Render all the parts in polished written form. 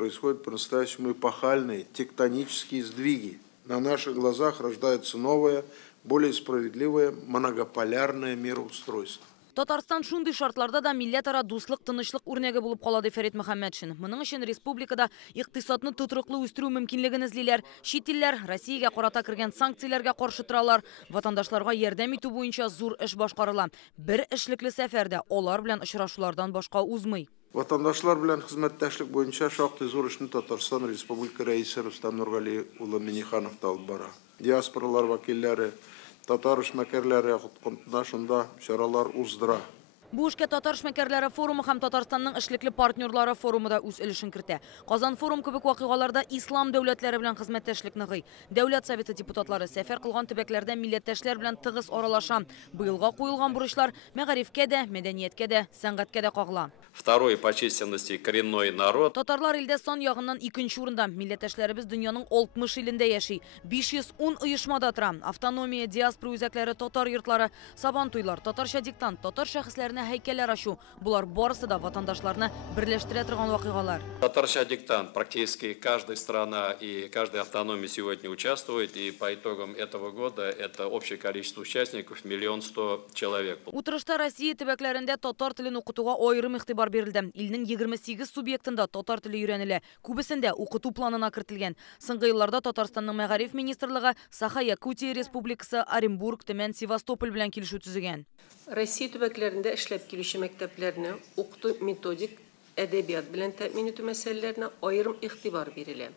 происходят по-настоящему эпохальные тектонические сдвиги. На наших глазах рождается новое, более справедливое многополярное мироустройство. Татарстан шундай шартларда да милләт ара дуслык, тынычлык үрнәге булып кала, ди Фәрит Мөхәммәтшин. Моның өчен республикада икътисадны тотрыклы үстерү мөмкинлеген эзлиләр. Чит илләр Россиягә карата кергән санкцияләргә каршы торалар. Ватандашларга ярдәм итү буенча зур эш башкарыла. Бер эшлекле сәфәрдә алар белән очрашулардан башка узмый. Ватандашлар белән хезмәттәшлек буенча шактый зур эшне Татарстан Республика рәисе Рустам Нургали улы Миниханов та алып бара. Диаспоралар вәкилләре, татар эшмәкәрләре катнашында чаралар уздыра. Бу эшкә Татар эшмәкәрләре форумы һәм Татарстанның эшлекле партнерлары форумы да үз өлешен кертә. Казан форум кебек вакыйгаларда ислам дәүләтләре белән хезмәттәшлек ныгый. Дәүләт советы депутатлары сәфәр кылган төбәкләрдә милләттәшләр белән тыгыз аралаша. Быелга куелган бурычлар мәгарифкә дә, мәдәнияткә дә, сәнгатькә дә кагыла. Второй по численности коренной народ. Татарлар илдә сан ягыннан икенче урында. Милләттәшләребез дөньяның 60 илендә яши. 510 оешмада тора. Автономия, диаспора үзәкләре, татар йортлары, сабантуйлар, татарча диктант, татар шәхесләренә һәйкәлләр ачу. Булар барысы да ватандашларны берләштерә торган вакыйгалар. Татарча диктант. Практически каждая страна и каждая автономия сегодня участвует. И по итогам этого года это общее количество участников 1 100 000 человек. Утырышта Россия төбәкләрендә татар телен укытуга аерым игътибар бирелде. Илнең 28 субъектында татар теле өйрәнелә. Күбесендә укыту планына кертелгән. Соңгы елларда Татарстанның мәгариф министрлыгы Саха-Якутия Республикасы, Оренбург, Төмән, Севастополь белән килешү төзегән. Россия төбәкләрендә эшләп килүче мәктәпләрне укыту методик, әдәбият белән тәэмин итү мәсьәләләренә аерым игътибар бирелә.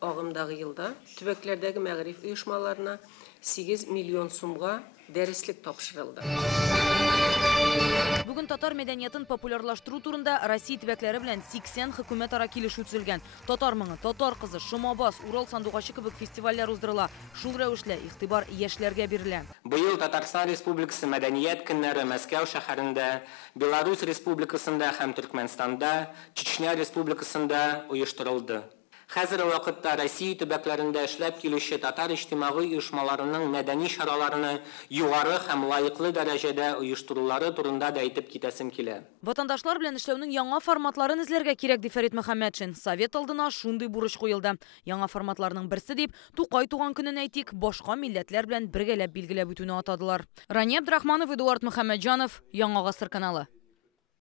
Агымдагы елда төбәкләрдәге мәгариф оешмаларына 8 миллион сумга дәреслек тапшырылды. Бүген татар мәдәниятын популярлаштыру турында Россия төбәкләре белән 80 хөкүмәт ара килешү төзелгән. Татар моңы, татар кызы, Шомабас, Урал сандугачы кебек фестивальләр уздырыла. Шул рәвешле игътибар яшьләргә бирелә. Быел Татарстан Республикасы мәдәният көннәре Мәскәү шәһәрендә, Беларусь Республикасында һәм Төркмәнстанда, Чечня Республикасында оештырылды. Хәзер вакытта Россия төбәкләрендә эшләп килүче татар иҗтимагый оешмаларының мәдәни чараларны югары һәм лаеклы дәрәҗәдә оештырулары турында да әйтеп китәсем килә. Ватандашлар белән эшләүнең яңа форматларын эзләргә кирәк, ди Фәрит Мөхәммәтшин. Совет алдына шундый бурыч куелды. Яңа форматларның берсе дип, Тукай туган көнен әйтик, башка милләтләр белән бергәләп билгеләп үтүне атадылар. Рания Абдрахманов, Эдуард Мөхәммәтҗанов, Яңа гасыр каналы.